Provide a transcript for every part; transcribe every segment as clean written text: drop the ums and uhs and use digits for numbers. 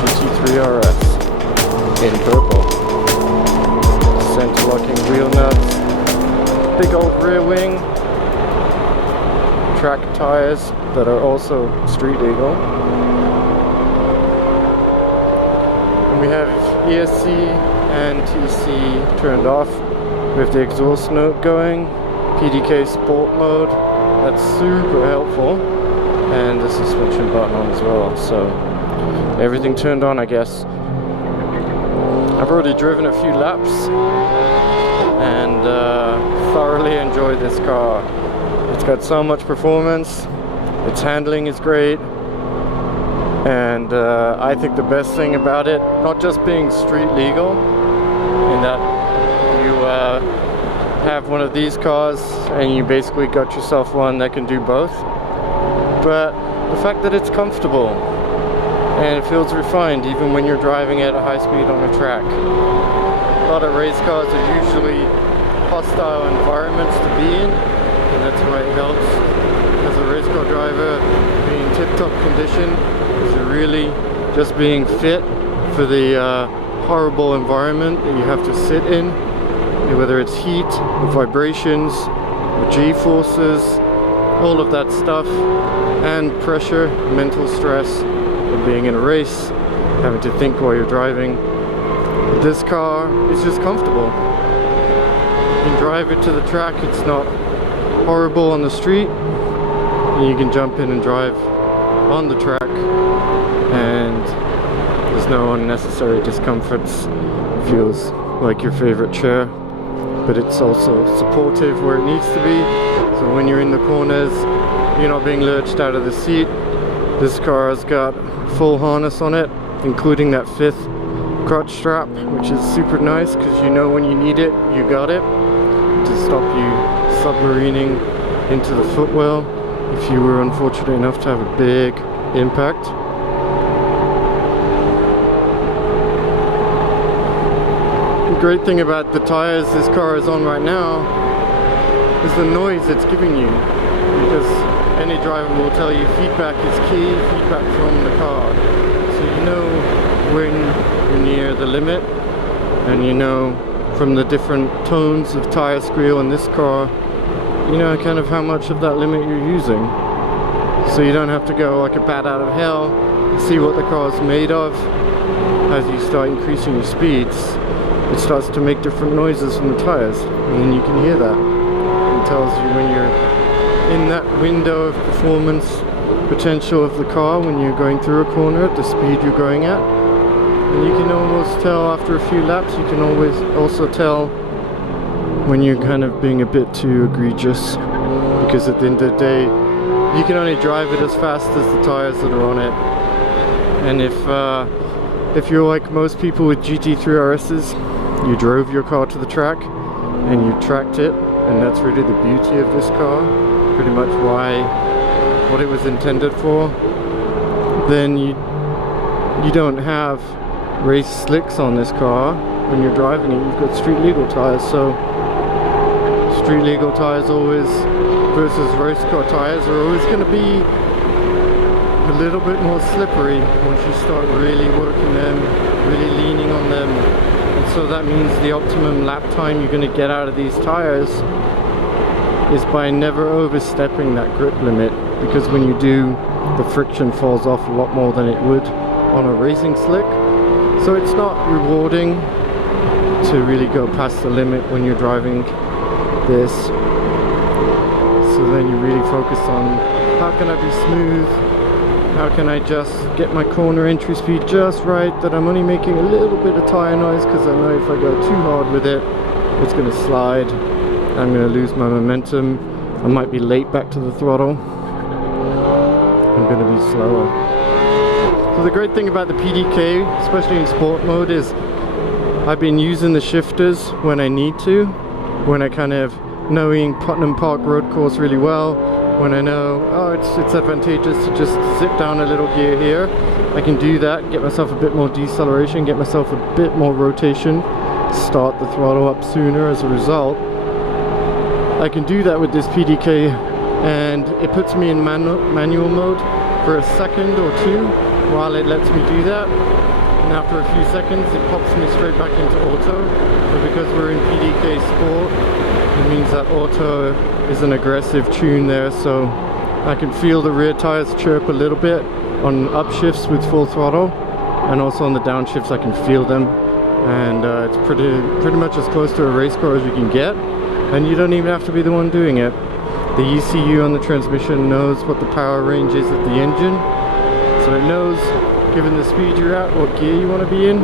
GT3RS in purple. Center locking wheel nuts, big old rear wing, track tires that are also street legal. And we have ESC and TC turned off with the exhaust note going, PDK sport mode, that's super helpful, and the suspension button on as well, so everything turned on, I guess. I've already driven a few laps and thoroughly enjoyed this car. It's got so much performance, its handling is great, and I think the best thing about it, not just being street legal, in that you have one of these cars and you basically got yourself one that can do both, but the fact that it's comfortable and it feels refined even when you're driving at a high speed on a track. A lot of race cars are usually hostile environments to be in, and that's why it helps as a race car driver being in tip-top condition, is really just being fit for the horrible environment that you have to sit in, whether it's heat, or vibrations, or G-forces, all of that stuff, and pressure, mental stress of being in a race, having to think while you're driving. This car is just comfortable. You can drive it to the track, it's not horrible on the street, and you can jump in and drive on the track, and there's no unnecessary discomforts. It feels like your favorite chair, but it's also supportive where it needs to be, so when you're in the corners you're not being lurched out of the seat. This car has got full harness on it, including that 5th crotch strap, which is super nice because you know when you need it, you got it, to stop you submarining into the footwell if you were unfortunate enough to have a big impact. The great thing about the tires this car is on right now is the noise it's giving you, because any driver will tell you feedback is key, feedback from the car. So you know when you're near the limit, and you know from the different tones of tire squeal in this car, you know kind of how much of that limit you're using. So you don't have to go like a bat out of hell, see what the car is made of. As you start increasing your speeds, it starts to make different noises from the tires, and then you can hear that. It tells you when you're in that window of performance potential of the car when you're going through a corner at the speed you're going at. And you can almost tell after a few laps, you can always also tell when you're kind of being a bit too egregious, because at the end of the day you can only drive it as fast as the tires that are on it. And if you're like most people with GT3RSs, you drove your car to the track and you tracked it, and that's really the beauty of this car, pretty much what it was intended for, then you don't have race slicks on this car when you're driving it. You've got street legal tires, so street legal tires always versus race car tires are always going to be a little bit more slippery once you start really working them, really leaning on them. And so that means the optimum lap time you're going to get out of these tires is by never overstepping that grip limit, because when you do, the friction falls off a lot more than it would on a racing slick. So it's not rewarding to really go past the limit when you're driving this. So then you really focus on, how can I be smooth? How can I just get my corner entry speed just right, that I'm only making a little bit of tire noise, because I know if I go too hard with it, it's going to slide. I'm going to lose my momentum. I might be late back to the throttle. I'm going to be slower. So the great thing about the PDK, especially in sport mode, is I've been using the shifters when I need to, when I kind of knowing Putnam Park Road Course really well, when I know, oh, it's advantageous to just zip down a little gear here. I can do that, get myself a bit more deceleration, get myself a bit more rotation, start the throttle up sooner as a result. I can do that with this PDK, and it puts me in manual mode for a second or two while it lets me do that. and after a few seconds it pops me straight back into auto. But because we're in PDK Sport, it means that auto is an aggressive tune there, so I can feel the rear tires chirp a little bit on upshifts with full throttle, and also on the downshifts I can feel them, and it's pretty much as close to a race car as you can get, and you don't even have to be the one doing it. The ECU on the transmission knows what the power range is of the engine, so it knows, given the speed you're at, what gear you want to be in.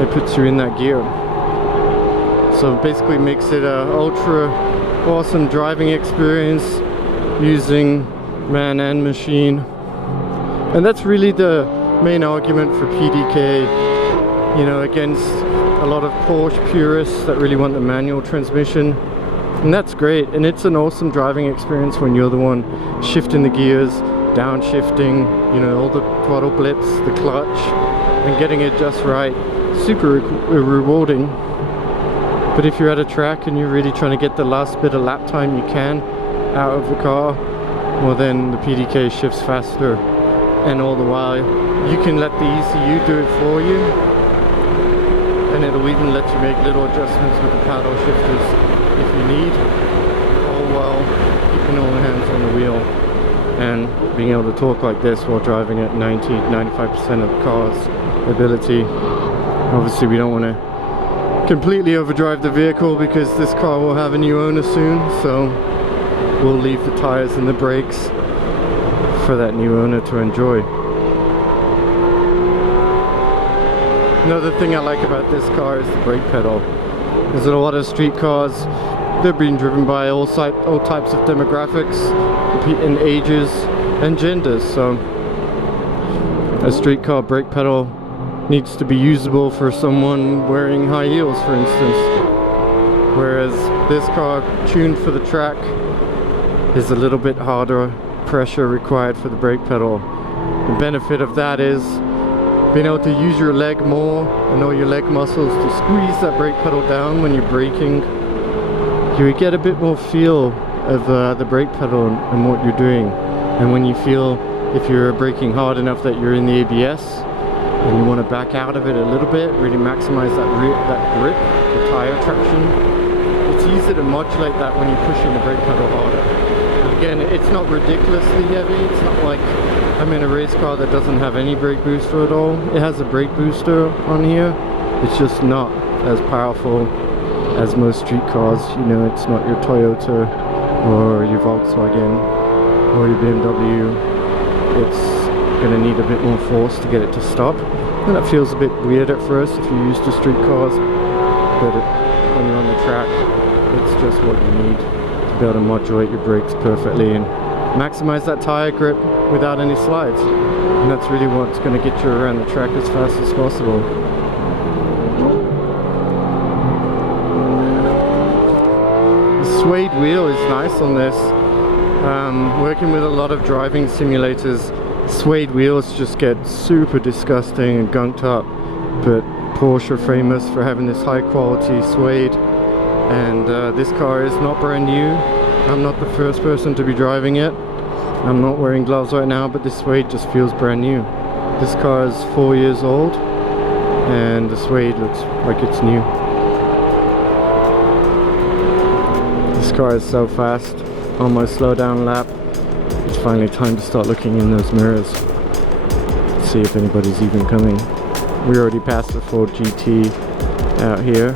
It puts you in that gear. So basically makes it a ultra awesome driving experience using man and machine. And that's really the main argument for PDK, you know, against a lot of Porsche purists that really want the manual transmission. And that's great, and it's an awesome driving experience when you're the one shifting the gears, downshifting, you know, all the throttle blips, the clutch, and getting it just right. Super rewarding. But if you're at a track and you're really trying to get the last bit of lap time you can out of the car, well then the PDK shifts faster, and all the while you can let the ECU do it for you, and it'll even let you make little adjustments with the paddle shifters if you need, all while keeping all hands on the wheel and being able to talk like this while driving at 90-95% of the car's ability. Obviously we don't want to completely overdrive the vehicle because this car will have a new owner soon, so we'll leave the tires and the brakes for that new owner to enjoy. Another thing I like about this car is the brake pedal. There's a lot of street cars, they're being driven by all types of demographics and ages and genders, so a street car brake pedal needs to be usable for someone wearing high heels, for instance, whereas this car, tuned for the track, is a little bit harder pressure required for the brake pedal. The benefit of that is being able to use your leg more and all your leg muscles to squeeze that brake pedal down when you're braking. You get a bit more feel of the brake pedal and what you're doing, and when you feel, if you're braking hard enough that you're in the ABS and you want to back out of it a little bit, really maximize that grip, the tire traction, it's easy to modulate that when you're pushing the brake pedal harder. But again, it's not ridiculously heavy. It's not like I'm in a race car that doesn't have any brake booster at all. It has a brake booster on here, it's just not as powerful as most street cars. You know, it's not your Toyota or your Volkswagen or your BMW. It's going to need a bit more force to get it to stop, and that feels a bit weird at first if you're used to street cars, but when you're on the track, it's just what you need to be able to modulate your brakes perfectly and maximize that tire grip without any slides. And that's really what's going to get you around the track as fast as possible. The suede wheel is nice on this. Working with a lot of driving simulators, suede wheels just get super disgusting and gunked up, but Porsche are famous for having this high quality suede, and this car is not brand new. I'm not the first person to be driving it. I'm not wearing gloves right now, but this suede just feels brand new. This car is 4 years old and the suede looks like it's new. This car is so fast. On my slow down lap, it's finally time to start looking in those mirrors, see if anybody's even coming. We already passed the Ford GT out here.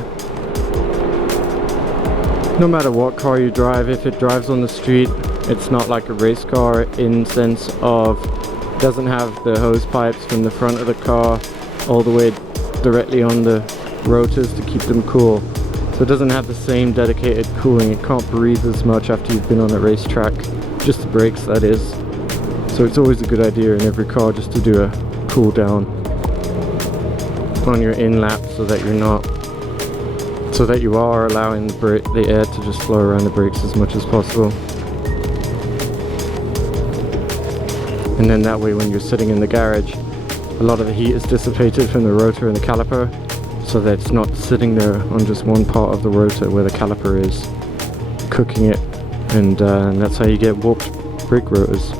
No matter what car you drive, if it drives on the street, it's not like a race car in sense of it doesn't have the hose pipes from the front of the car all the way directly on the rotors to keep them cool. So it doesn't have the same dedicated cooling. It can't breathe as much after you've been on a racetrack. Just the brakes, that is. So it's always a good idea in every car just to do a cool down on your in lap, so that you are allowing the air to just flow around the brakes as much as possible. And then that way when you're sitting in the garage, a lot of the heat is dissipated from the rotor and the caliper, so that it's not sitting there on just one part of the rotor where the caliper is, cooking it, and that's how you get warped brake rotors.